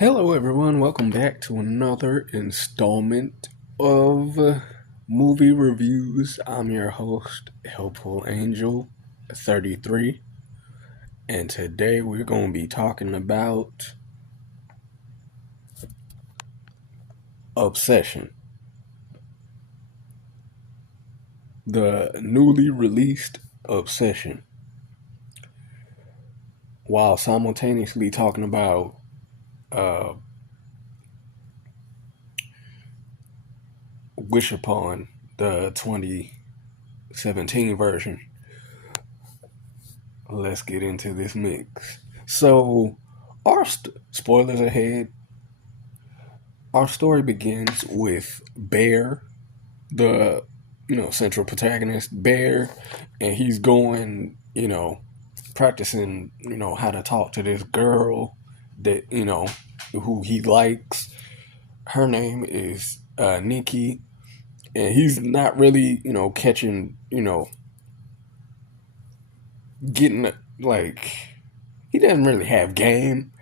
Hello, everyone. Welcome back to another installment of movie reviews. I'm your host, Helpful Angel 33, and today we're going to be talking about Obsession, the newly released Obsession, while simultaneously talking about uh, Wish Upon, the 2017 version. Let's get into this mix. So, spoilers ahead. Our story begins with Bear, the central protagonist, Bear, and he's going, practicing, how to talk to this girl that who he likes. Her name is Nikki, and he's not really, catching, getting like he doesn't really have game.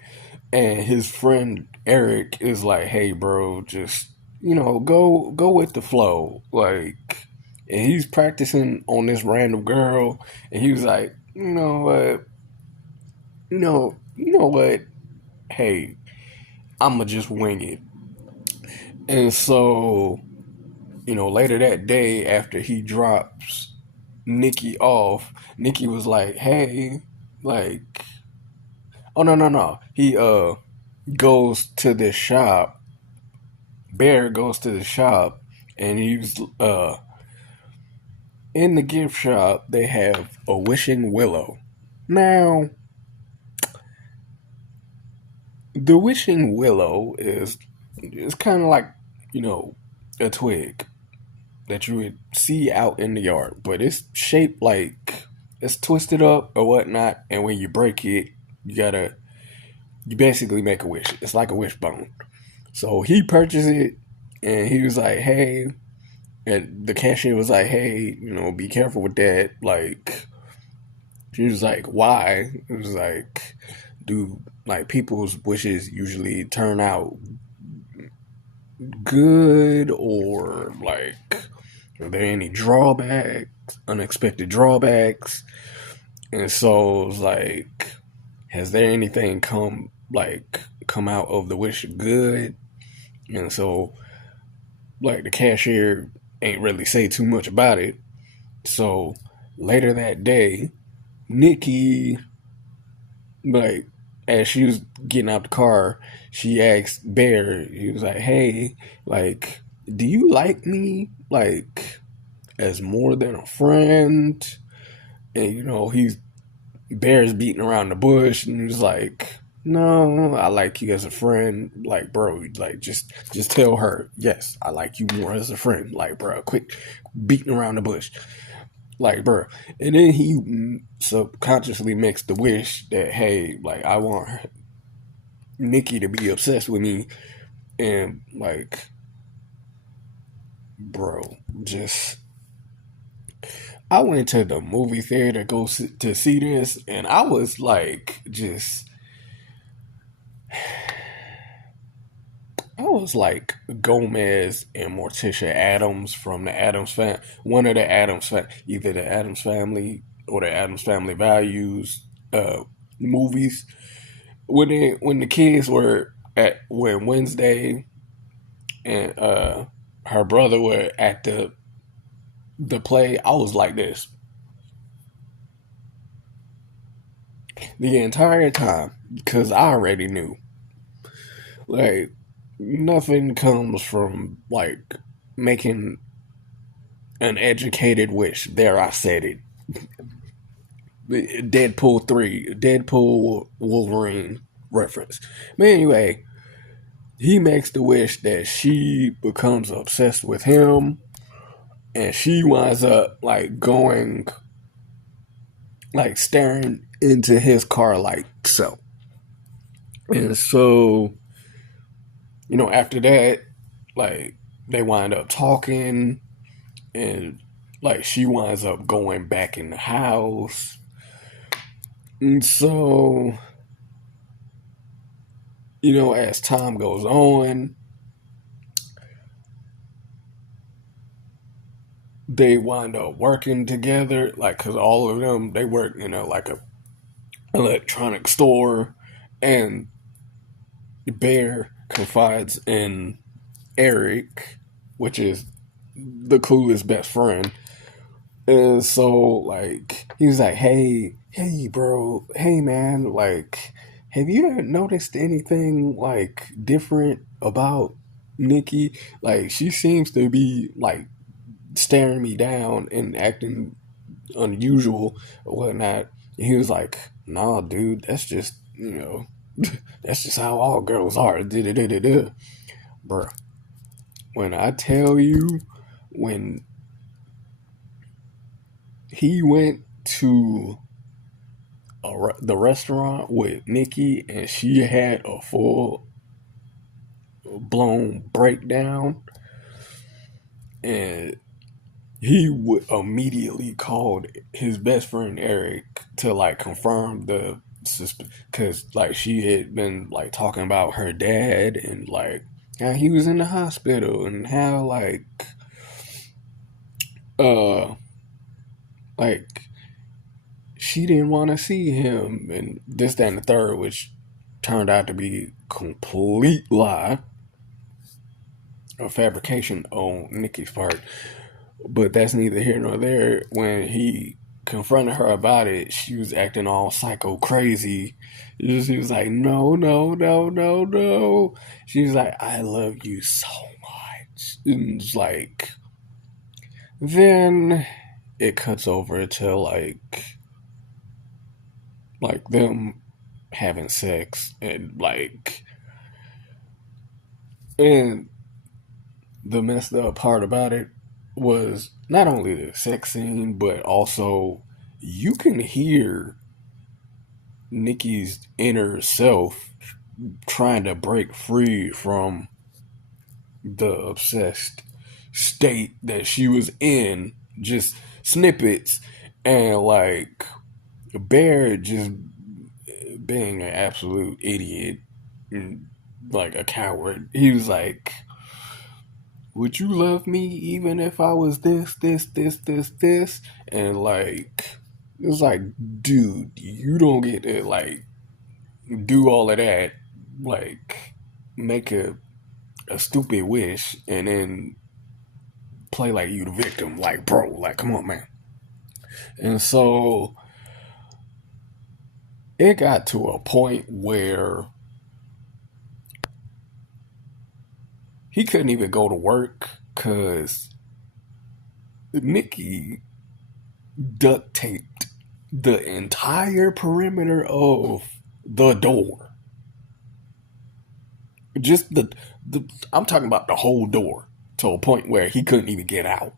And his friend Eric is like, "Hey, bro, just go with the flow." Like, and he's practicing on this random girl, and he was like, "You know what? You know what? Hey, I'ma just wing it." And so, later that day, after he drops Nikki off, Nikki was like, "Hey, like, oh no." He goes to this shop. Bear goes to the shop, and he's in the gift shop. They have a wishing willow. Now, the wishing willow is kind of like you know a twig that you would see out in the yard, but it's shaped like it's twisted up or whatnot. And when you break it, you basically make a wish. It's like a wishbone. So he purchased it, and he was like, "Hey." And the cashier was like, "Hey, be careful with that." Like, she was like, "Why?" It was like, "Do like people's wishes usually turn out good, or like, are there any drawbacks, unexpected drawbacks?" And so it was like, "Has there anything come out of the wish good?" And so like the cashier ain't really say too much about it. So later that day, Nikki, like, as she was getting out the car, she asked Bear, he was like, "Hey, like, do you like me, like, as more than a friend?" And, he's, Bear's beating around the bush, and he's like, "No, I like you as a friend. Like, bro, like, just tell her, yes, I like you more as a friend. Like, bro, quit beating around the bush." Like, bro. And then he subconsciously makes the wish that, hey, like, I want Nikki to be obsessed with me. And, like, bro, just. I went to the movie theater to see this, and I was like, just. I was like Gomez and Morticia Adams from the Adams family. One of the either the Adams family or the Adams family values movies. When the kids were at when Wednesday and her brother were at the play, I was like this the entire time because I already knew, like, nothing comes from like making an educated wish. There, I said it. Deadpool 3, Deadpool Wolverine reference. But anyway, he makes the wish that she becomes obsessed with him, and she winds up like going, like staring into his car like so. And so, after that, like they wind up talking, and like she winds up going back in the house. And so as time goes on, they wind up working together, like, because all of them, they work, like a electronic store, and Bear confides in Eric, which is the clueless best friend. And so, like, he was like, hey, bro, hey, man, like, have you ever noticed anything, like, different about Nikki? Like, she seems to be, like, staring me down and acting unusual or whatnot. And he was like, nah, dude, that's just, that's just how all girls are. Da-da-da-da-da. Bruh, when I tell you, when he went to the restaurant with Nikki and she had a full blown breakdown, and he would immediately called his best friend Eric to like confirm the because like she had been like talking about her dad and like how he was in the hospital and how uh like she didn't want to see him and this, that, and the third, which turned out to be complete lie, a fabrication on Nikki's part. But that's neither here nor there. When he confronted her about it, she was acting all psycho crazy. She was like, no, no, no, no, no. She was like, I love you so much. And it's like, then it cuts over to like them having sex and the messed up part about it was not only the sex scene but also you can hear Nikki's inner self trying to break free from the obsessed state that she was in, just snippets, and like Bear just being an absolute idiot and like a coward. He was like, would you love me even if I was this? And like, it's like, dude, you don't get to like do all of that, like make a stupid wish and then play like you the victim. Like, bro, like, come on, man. And so it got to a point where he couldn't even go to work because Nikki duct taped the entire perimeter of the door. Just the I'm talking about the whole door to a point where he couldn't even get out.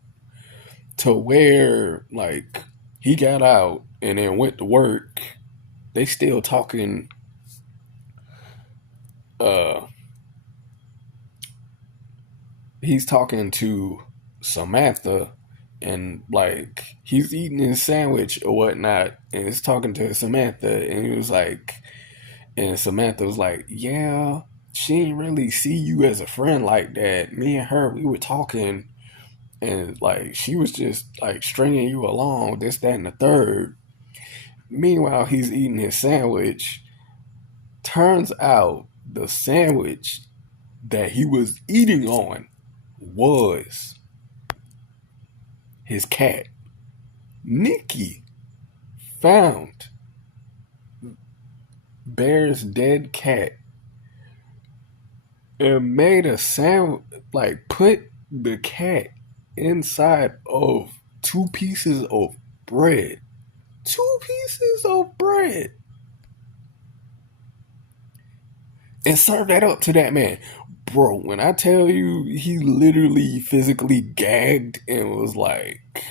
To where like he got out and then went to work. They still talking uh he's talking to Samantha and like he's eating his sandwich or whatnot and he's talking to Samantha and he was like and Samantha was like, yeah, she didn't really see you as a friend like that. Me and her, we were talking and like she was just like stringing you along, this, that, and the third. Meanwhile, he's eating his sandwich. Turns out the sandwich that he was eating on was his cat. Nikki found Bear's dead cat and made a sandwich, like put the cat inside of two pieces of bread. Two pieces of bread. And served that up to that man. Bro, when I tell you, he literally physically gagged and was like,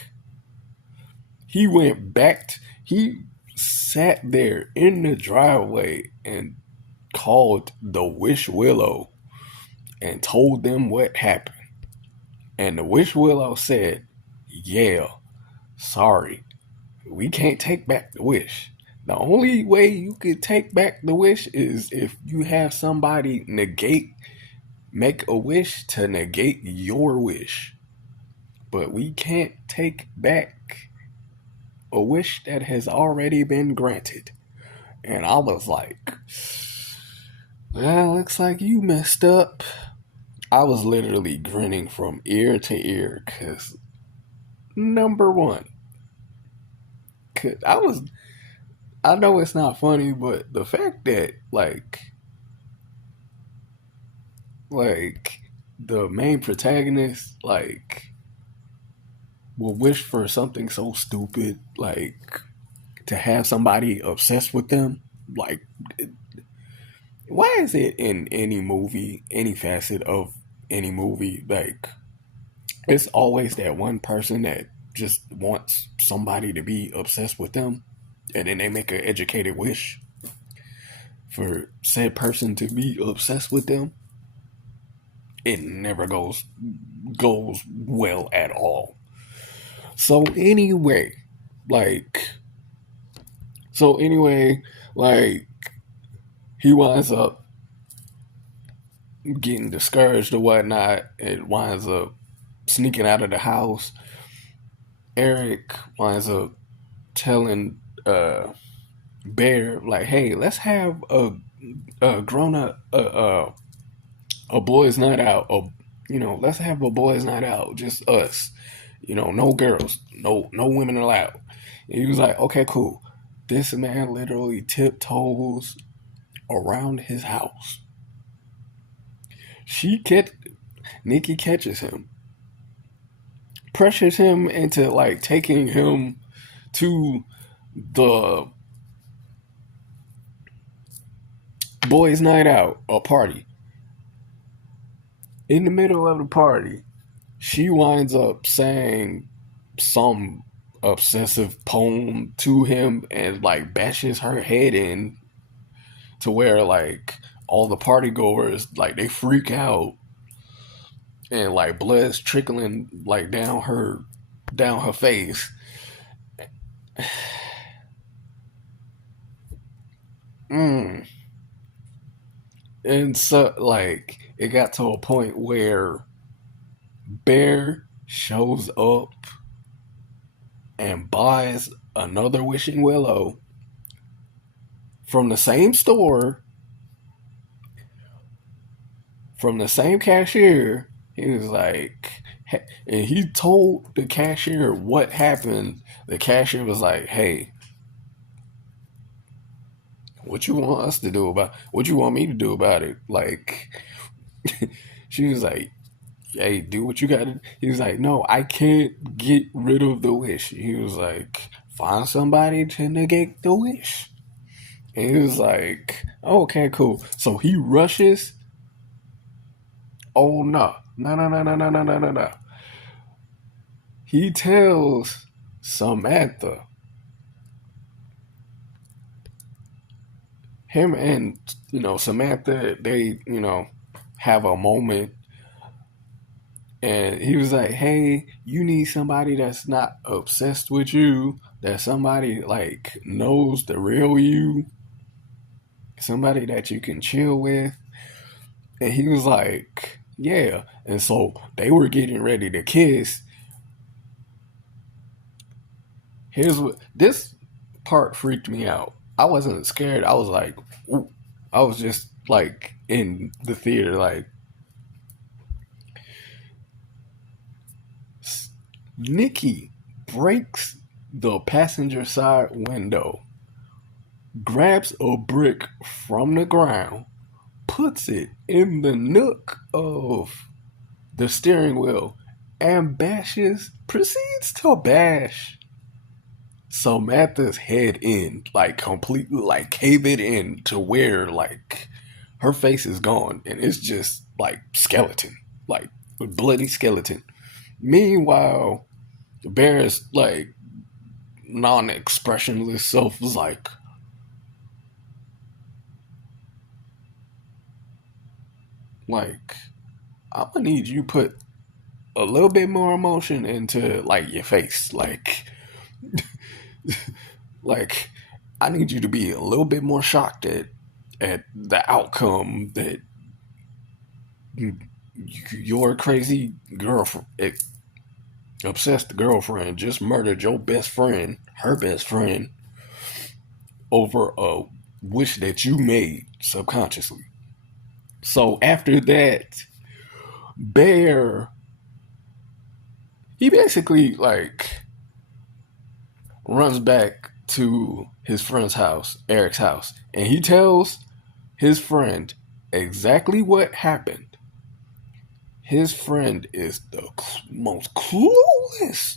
he went back, he sat there in the driveway and called the Wish Willow and told them what happened. And the Wish Willow said, yeah, sorry, we can't take back the wish. The only way you could take back the wish is if you have somebody make a wish to negate your wish. But we can't take back a wish that has already been granted. And I was like, well, looks like you messed up. I was literally grinning from ear to ear because, number one, cause I know it's not funny, but the fact that, like, the main protagonist, like, will wish for something so stupid, like, to have somebody obsessed with them, like, why is it in any movie, any facet of any movie, like, it's always that one person that just wants somebody to be obsessed with them, and then they make an educated wish for said person to be obsessed with them. It never goes well at all. So anyway, like so anyway, like he winds up getting discouraged or whatnot. It winds up sneaking out of the house. Eric winds up telling Bear like, "Hey, let's have a grown up a boys' night out. Let's have a boys' night out, just us. No girls, no women allowed." And he was like, "Okay, cool." This man literally tiptoes around his house. Nikki catches him, pressures him into like taking him to the boys' night out, a party. In the middle of the party, she winds up saying some obsessive poem to him and like bashes her head in to where like all the party goers like they freak out and like blood's trickling like down her face. Mm. And so like it got to a point where Bear shows up and buys another wishing willow from the same store, from the same cashier. He was like, and he told the cashier what happened. The cashier was like, "Hey, what you want us to do about? What you want me to do about it?" Like, she was like, "Hey, do what you got to." He was like, "No, I can't get rid of the wish." He was like, "Find somebody to negate the wish." And he was like, oh, "Okay, cool." So he rushes. Oh no, no, no, no, no, no, no, no, no, no. He tells Samantha, him and Samantha, they have a moment, and he was like, "Hey, you need somebody that's not obsessed with you, that somebody like knows the real you, somebody that you can chill with." And he was like, "Yeah." And so they were getting ready to kiss. Here's what this part freaked me out. I wasn't scared. I was like, ooh. I was just like in the theater, like Nikki breaks the passenger side window, grabs a brick from the ground, puts it in the nook of the steering wheel, and proceeds to bash Samantha's head in, like completely, like cave it in to where like her face is gone and it's just like skeleton, like a bloody skeleton. Meanwhile, Bear's like non-expressionless self was like I'm gonna need you put a little bit more emotion into like your face, like like I need you to be a little bit more shocked at the outcome that your crazy girlfriend, obsessed girlfriend, just murdered your best friend, her best friend, over a wish that you made subconsciously. So after that, Bear, he basically like runs back to his friend's house, Eric's house, and he tells his friend exactly what happened. His friend is the most clueless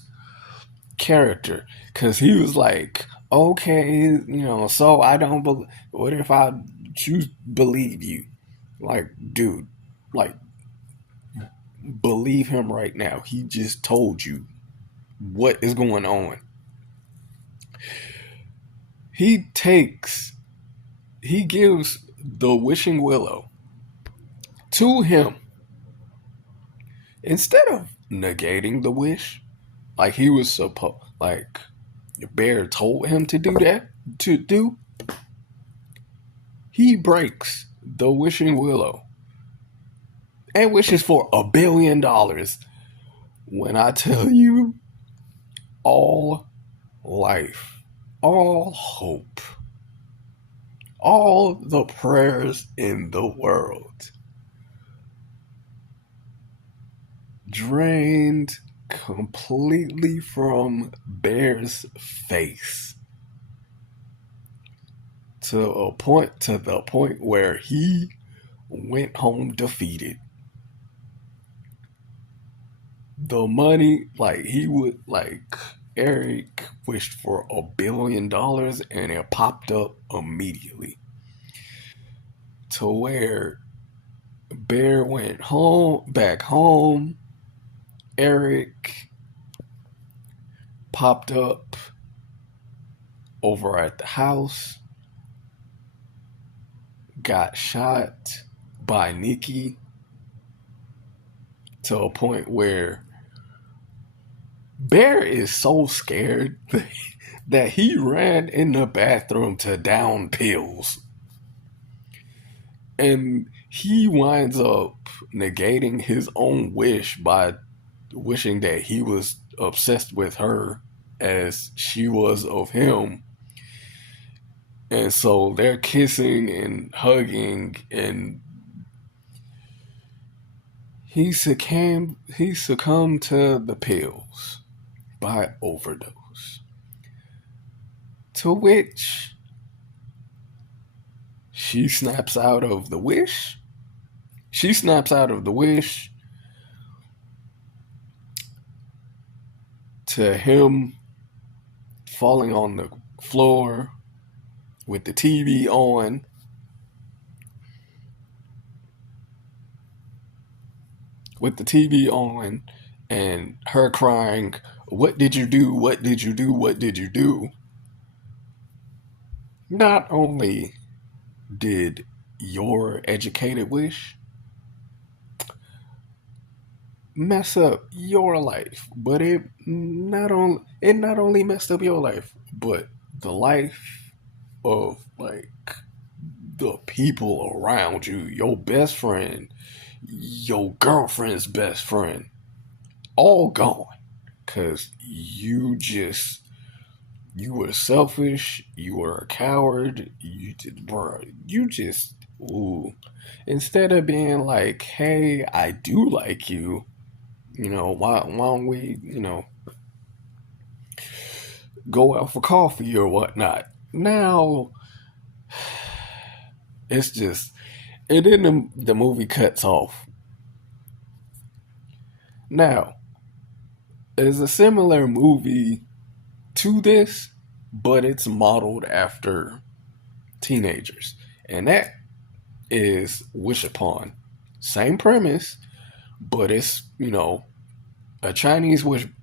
character because he was like, okay, so I don't believe. What if I choose believe you? Like, dude, like, believe him right now. He just told you what is going on. He gives the wishing willow to him instead of negating the wish, like he was supposed, like your bear told him to do that, to do. He breaks the wishing willow and wishes for $1 billion. When I tell you, all life, all hope, all the prayers in the world drained completely from Bear's face to the point where he went home defeated. The money, like he would, like Eric wished for $1 billion and it popped up immediately. To where Bear went back home. Eric popped up over at the house, got shot by Nikki to a point where Bear is so scared that he ran in the bathroom to down pills. And he winds up negating his own wish by wishing that he was obsessed with her as she was of him. And so they're kissing and hugging, and he succumbed to the pills by overdose. To which she snaps out of the wish. She snaps out of the wish to him falling on the floor with the TV on. With the TV on and her crying, "What did you do? What did you do? What did you do?" Not only did your educated wish mess up your life, but it not only messed up your life, but the life of like the people around you, your best friend, your girlfriend's best friend, all gone. Cause you were selfish, you were a coward, you just, ooh. Instead of being like, hey, I do like you, why don't we, go out for coffee or whatnot. Now, it's just, and then the movie cuts off. Now, there's a similar movie to this, but it's modeled after teenagers. And that is Wish Upon. Same premise, but it's,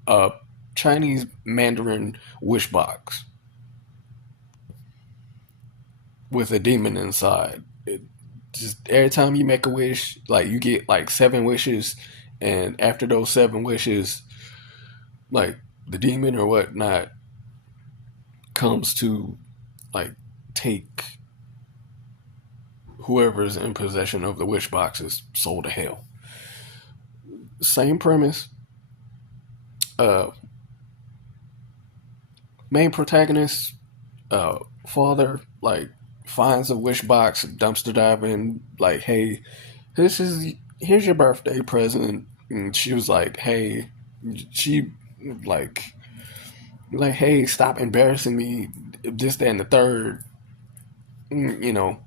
a Chinese Mandarin wish box with a demon inside. Just every time you make a wish, like you get like 7 wishes, and after those 7 wishes, like the demon or whatnot comes to like take whoever's in possession of the wish boxes soul to hell. Same premise. Uh, Main protagonist, father, like finds a wish box, dumpster diving, like, hey, this is here's your birthday present. And she was like, hey, she like hey, stop embarrassing me, this, that, and the third. You know,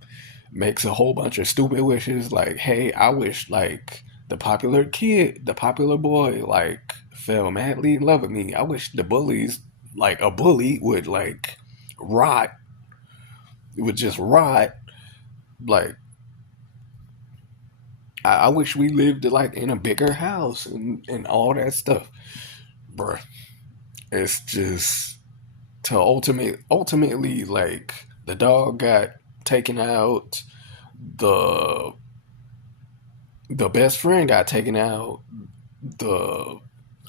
makes a whole bunch of stupid wishes. Like, hey, I wish like the popular boy, like fell madly in love with me. I wish the bullies, like a bully, would like rot, would just rot. Like, I wish we lived like in a bigger house and all that stuff, bruh. It's just to ultimately like the dog got taken out, the the best friend got taken out, the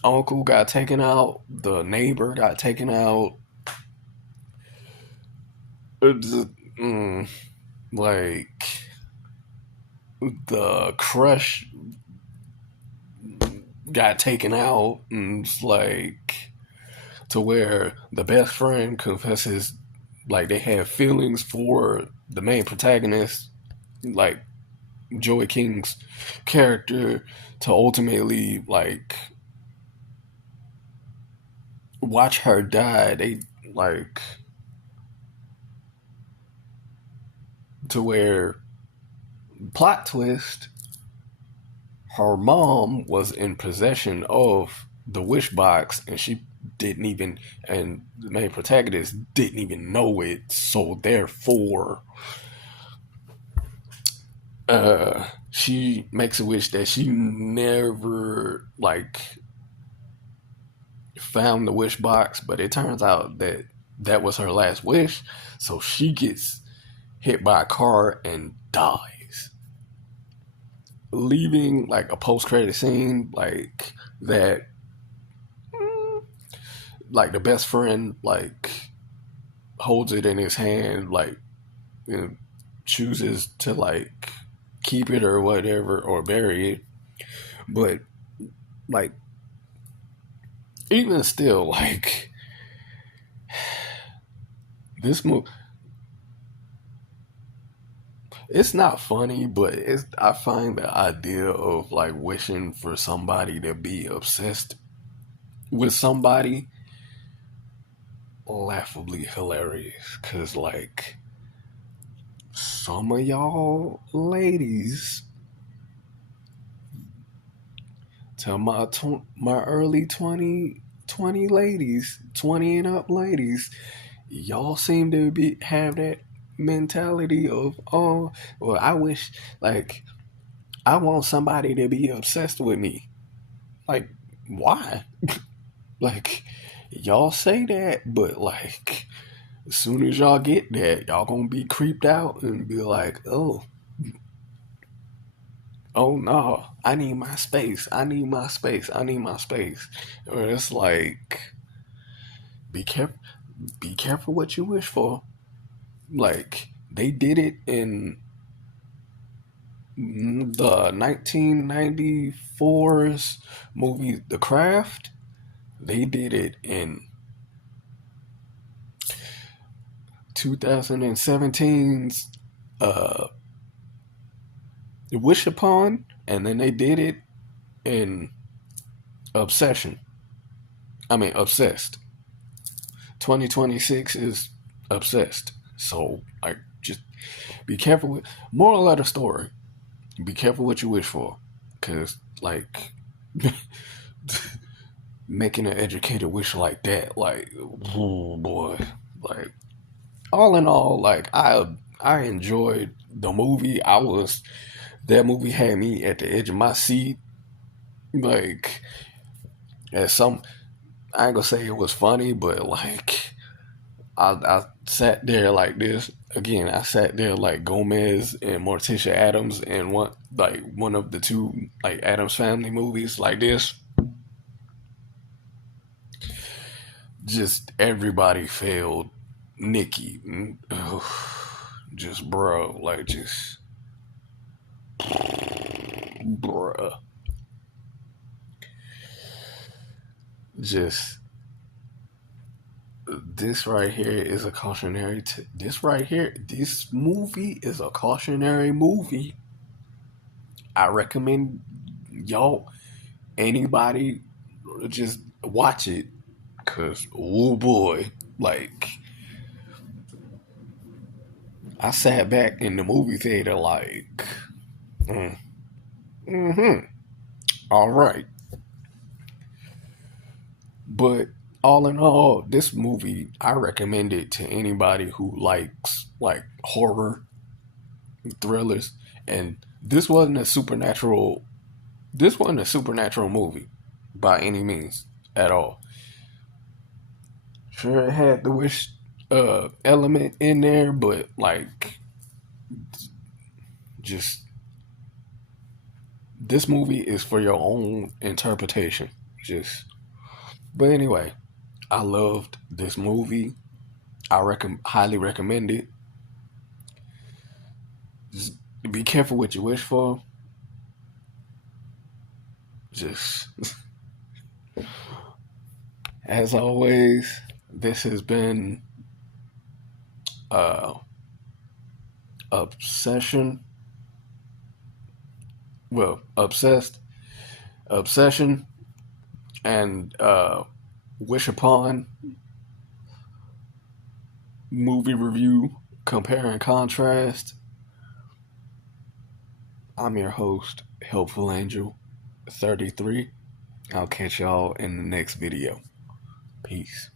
uncle got taken out, the neighbor got taken out. It's, mm, like the crush got taken out, and it's like to where the best friend confesses like they have feelings for the main protagonist, like Joey King's character, to ultimately like watch her die. They like to where plot twist, her mom was in possession of the wish box and she didn't even, and the main protagonist didn't even know it, so therefore she makes a wish that she never like found the wish box, but it turns out that that was her last wish, so she gets hit by a car and dies, leaving like a post-credit scene like that, like the best friend like holds it in his hand, like, you know, chooses to like keep it or whatever or bury it, but like even still, like this movie, it's not funny, but it's, I find the idea of like wishing for somebody to be obsessed with somebody laughably hilarious, because like some of y'all ladies, to my early 20 ladies, 20 and up ladies, y'all seem to be have that mentality of, oh, well, I wish, like, I want somebody to be obsessed with me. Like, why? Like, y'all say that, but like as soon as y'all get that, y'all gonna be creeped out and be like, oh no, I need my space. I need my space. I need my space. Or it's like, be careful. Be careful what you wish for. Like they did it in the 1994's movie The Craft. They did it in 2017's Wish Upon, and then they did it in Obsession. I mean, Obsessed. 2026 is Obsessed. So, like, just be careful with. Moral of the story: be careful what you wish for, because, like, making an educated wish like that, like, oh boy, like, all in all, like, I enjoyed the movie. That movie had me at the edge of my seat, like, at some. I ain't gonna say it was funny, but like I sat there like this again. I sat there like Gomez and Morticia Adams and one of the two like Adams Family movies like this. Just everybody failed Nikki, just bro, like just bruh, just this right here is a cautionary. This movie is a cautionary movie. I recommend y'all, anybody, just watch it, cause oh boy, like I sat back in the movie theater like, mm, mm-hmm, all right. But all in all, this movie I recommend it to anybody who likes like horror thrillers. And this wasn't a supernatural. This wasn't a supernatural movie by any means at all. Sure, it had the wish element in there, but like just this movie is for your own interpretation. Just but anyway, I loved this movie. Highly recommend it. Just be careful what you wish for. Just as always, this has been uh obsession. Well, obsession, and wish upon movie review, compare and contrast. I'm your host, Helpful Angel 33. I'll catch y'all in the next video. Peace.